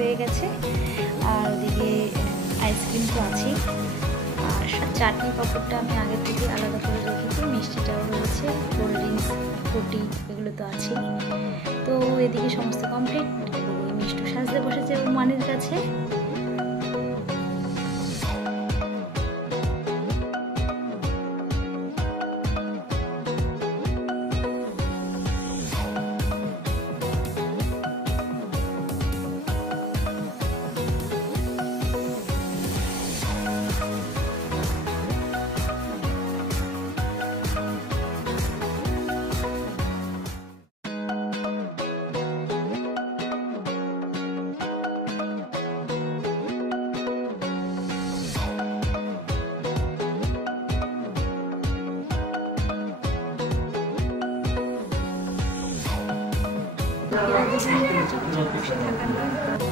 হয়ে গেছে। আর ওদিকে আইসক্রিম তো আছেই, আর চাটনি পাঁপড়টা আমি আগে থেকে আলাদা করে রেখেছি, মিষ্টিটাও রয়েছে, কোল্ড ড্রিঙ্কস ফ্রুটি এগুলো তো আছেই। তো এদিকে সমস্ত কমপ্লিট। এদিকে মিষ্টু সাজতে বসেছে ওর মানের কাছে।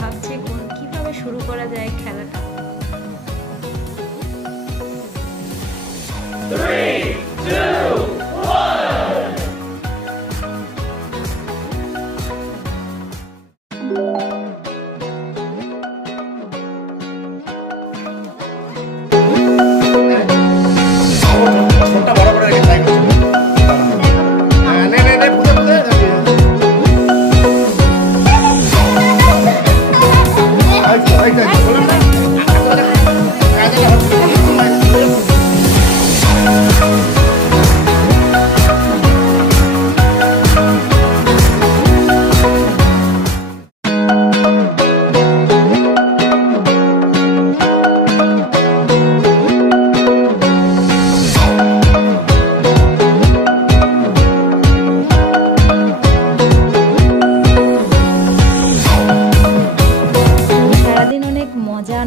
ভাবছে কিভাবে শুরু করা যায় খেলাটা। 3, 2, 1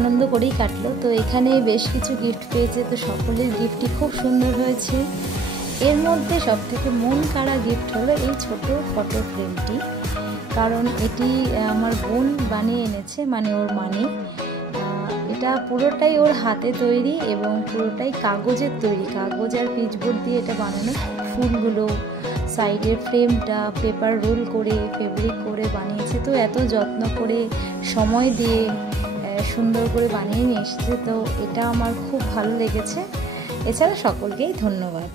আনন্দ করেই কাটলো। তো এখানে বেশ কিছু গিফট পেয়েছে, তো সকলের গিফটই খুব সুন্দর হয়েছে। এর মধ্যে সবথেকে মন কাড়া গিফট হলো এই ছোট ফটো ফ্রেমটি, কারণ এটি আমার বোন বানিয়ে এনেছে, মানে ওর মানে এটা পুরোটাই ওর হাতে তৈরি এবং পুরোটাই কাগজের তৈরি, কাগজ আর পিচবোর্ড দিয়ে এটা বানানো। ফুলগুলো, সাইডের ফ্রেমটা পেপার রোল করে ফেব্রিক করে বানিয়েছে, তো এত যত্ন করে সময় দিয়ে সুন্দর করে বানিয়ে নিয়ে এসেছে। তো এটা আমার খুব ভালো লেগেছে। এছাড়া সকলকেই ধন্যবাদ।